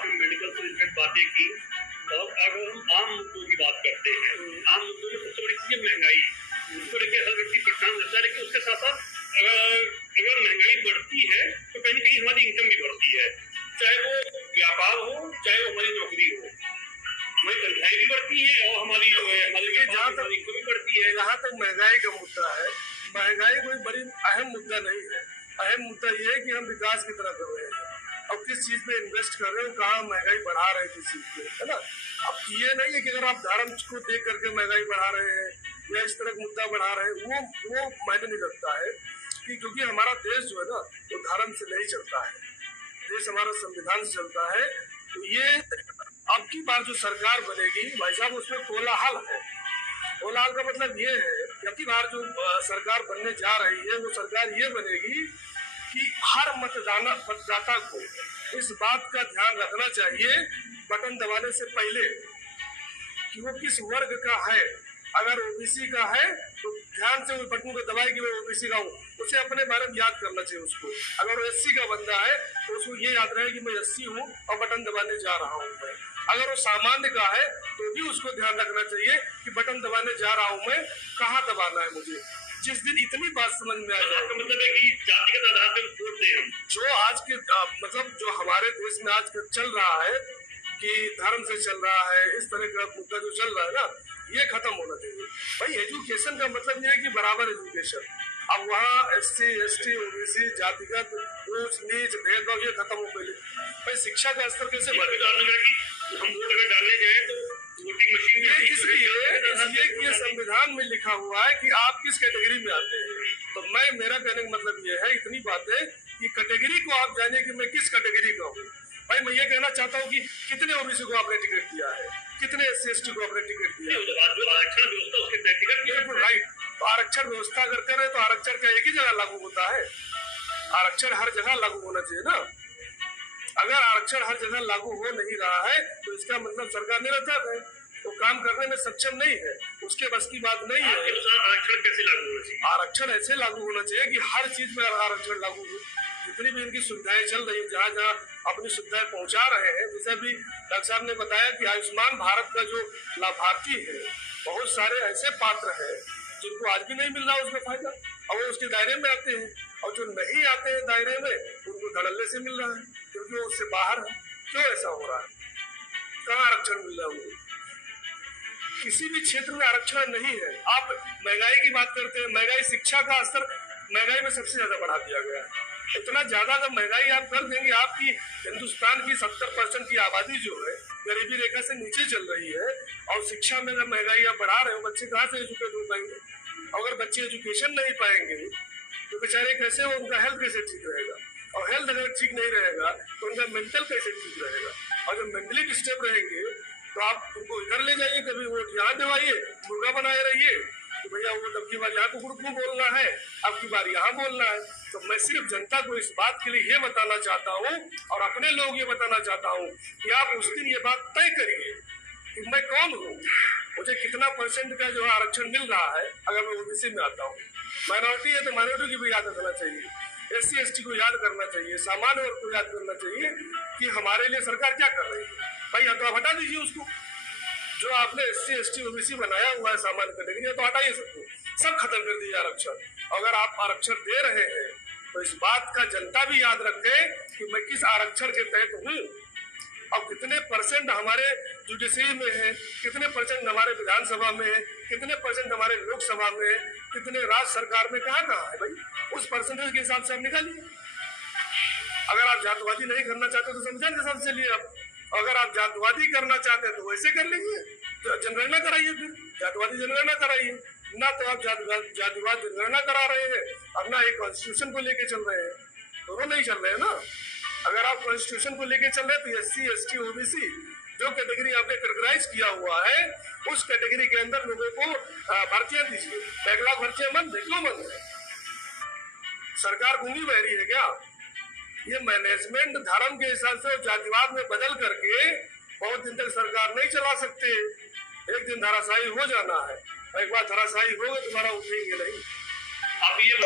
काफी मेडिकल से रिलेटेड बातें की। और अगर हम आम मुद्दों की बात करते हैं, आम मुद्दों में सबसे बड़ी चीज है महंगाई। उसको लेकर हर व्यक्ति परेशान रहता है, लेकिन उसके साथ साथ अगर महंगाई बढ़ती है तो कहीं ना कहीं हमारी इनकम भी बढ़ती है, चाहे वो व्यापार हो चाहे वो हमारी नौकरी हो। हमारी तनख्वाहें भी बढ़ती है और हमारी जो है हमारी इनकम भी बढ़ती है। जहाँ तक महंगाई का मुद्दा है, महंगाई कोई बड़ी अहम मुद्दा नहीं है। अहम मुद्दा ये है कि हम विकास की तरफ कर रहे हैं और किस चीज पे इन्वेस्ट कर रहे हो, कहाँ महंगाई बढ़ा रहे हैं, किस चीज पे, है ना। अब ये नहीं है कि अगर आप धर्म को देख करके महंगाई बढ़ा रहे हैं या इस तरह का मुद्दा बढ़ा रहे हैं, वो मायने नहीं रखता है कि क्योंकि हमारा देश जो है ना वो धर्म से नहीं चलता है, देश हमारा संविधान से चलता है। तो ये अब की बार जो सरकार बनेगी भाई साहब, उसमें कोलाहल है। कोलाहल का मतलब ये है कि अब की बार जो सरकार बनने जा रही है वो सरकार ये बनेगी कि हर मतदाता को इस बात का ध्यान रखना चाहिए बटन दबाने से पहले कि वो किस वर्ग का है। अगर ओबीसी का है तो ध्यान से उस बटन को दबाए कि मैं ओबीसी का हूँ, उसे अपने बारे में याद करना चाहिए उसको। अगर वो एससी का बंदा है तो उसको ये याद रहे कि मैं एससी हूँ और बटन दबाने जा रहा हूँ मैं। अगर वो सामान्य का है तो भी उसको ध्यान रखना चाहिए कि बटन दबाने जा रहा हूँ मैं, कहाँ दबाना है मुझे। जिस दिन इतनी बात समझ में आ जाए, मतलब है कि जातिगत आधार पर वोट दें हम। जो आज के मतलब जो हमारे देश में आज चल रहा है कि धर्म से चल रहा है, इस तरह का मुद्दा जो चल रहा है ना, ये खत्म होना चाहिए भाई। एजुकेशन का मतलब ये है कि बराबर एजुकेशन। अब वहाँ एससी एसटी ओबीसी जातिगत ऊंच नीच भेदभाव ये खत्म हो पहले। भाई शिक्षा का स्तर कैसे बढ़ेगा कि हम वोट अगर डालने जाए तो वोटिंग मशीन इसलिए कि ये संविधान में लिखा हुआ है कि आप किस कैटेगरी में आते हैं। तो मेरा कहने का मतलब ये है, इतनी बात है कि कैटेगरी को आप जानिए कि मैं किस कैटेगरी का हूँ। भाई मैं ये कहना चाहता हूँ कि कितने ओबीसी को आपने टिकट दिया है, कितने एससी एसटी को आपने टिकट दिया है। जो आरक्षण व्यवस्था उसके टिकट बिल्कुल राइट। तो आरक्षण व्यवस्था अगर करें तो आरक्षण का एक ही जगह लागू होता है, आरक्षण हर जगह लागू होना चाहिए ना। अगर आरक्षण हर जगह लागू हो नहीं रहा है तो इसका मतलब सरकार निरर्थक है, वो काम करने में सक्षम नहीं है, उसके बस की बात नहीं है। आरक्षण कैसे लागू होना चाहिए? आरक्षण ऐसे लागू होना चाहिए कि हर चीज में आरक्षण लागू हो। जितनी भी इनकी सुविधाएं चल रही है, जहाँ जहाँ अपनी सुविधाएं पहुंचा रहे हैं, जैसे भी डॉक्टर साहब ने बताया कि आयुष्मान भारत का जो लाभार्थी है, बहुत सारे ऐसे पात्र हैं जिनको आज भी नहीं मिल रहा उसका फायदा, और वो उसके दायरे में आते हैं, और जो नहीं आते हैं दायरे में उनको धड़ल्ले से मिल रहा है क्योंकि वो उससे बाहर है। क्यों ऐसा हो रहा है? कहाँ आरक्षण मिल रहा है उनको? किसी भी क्षेत्र में आरक्षण नहीं है। आप महंगाई की बात करते हैं, महंगाई शिक्षा का स्तर महंगाई में सबसे ज्यादा बढ़ा दिया गया है। इतना ज्यादा अगर महंगाई आप कर देंगे, आपकी हिंदुस्तान की 70% की आबादी जो है गरीबी रेखा से नीचे चल रही है, और शिक्षा में अगर महंगाई आप बढ़ा रहे हो, बच्चे कहाँ से एजुकेट हो पाएंगे? अगर बच्चे एजुकेशन नहीं पाएंगे तो बेचारे कैसे हो, उनका हेल्थ कैसे ठीक रहेगा? और हेल्थ अगर ठीक नहीं रहेगा तो उनका मेंटल कैसे ठीक रहेगा? और जब मेंटली डिस्टर्ब रहेंगे तो आप उनको इधर ले जाइए, कभी वोट यहाँ दिवाइए, मुर्गा बनाए रहिए तो भैया वो अब की बार यहाँ कुकुड़ क्यों बोलना है, अब की बार यहाँ बोलना है। तो मैं सिर्फ जनता को इस बात के लिए ये बताना चाहता हूँ और अपने लोग ये बताना चाहता हूँ कि आप उस दिन ये बात तय करिए कि मैं कौन हूँ, मुझे कितना % का जो आरक्षण मिल रहा है। अगर मैं ओबीसी में आता हूँ, माइनॉरिटी है तो माइनॉरिटी की भी याद रखना चाहिए, एससी एसटी को याद करना चाहिए, सामान्य वर्ग को याद करना चाहिए कि हमारे लिए सरकार क्या कर रही है। भाई या तो आप हटा दीजिए उसको, जो आपने एससी एसटी ओबीसी बनाया हुआ है सामान्य कैटेगरी, तो हटाइए सबको, सब खत्म कर दीजिए आरक्षण। अगर आप आरक्षण दे रहे हैं तो इस बात का जनता भी याद रखे कि मैं किस आरक्षण के तहत हूँ, और कितने % हमारे जुडिशरी में है, कितने % हमारे विधानसभा में है, कितने % हमारे लोकसभा में है, कितने राज्य सरकार में कहाँ है भाई, उस % के हिसाब से आप निकालिए। अगर आप जातवादी नहीं करना चाहते तो संविधान के हिसाब से लिए आप, अगर आप जातवादी करना चाहते हैं तो वैसे कर लीजिए, तो जनगणना कराइए, फिर जातवादी जनगणना कराइए ना। तो आप जातिवाद जनगणना करा रहे हैं और ना एक कॉन्स्टिट्यूशन को लेके चल रहे हैं, दोनों नहीं चल रहे हैं ना। अगर आप कॉन्स्टिट्यूशन को लेके चल रहे हैं तो एससी एसटी ओबीसी जो कैटेगरी आपने कैटेगराइज किया हुआ है, उस कैटेगरी के अंदर लोगों को भर्तियां दीजिए। बैकलॉग भर्तियां बंद है, क्यों बंद है? सरकार गूंगी बह रही है क्या? ये मैनेजमेंट धर्म के हिसाब से जातिवाद में बदल करके बहुत दिन तक सरकार नहीं चला सकते। एक दिन धराशायी हो जाना है, एक बार धराशायी हो गए तुम्हारा उठेंगे नहीं। आप ये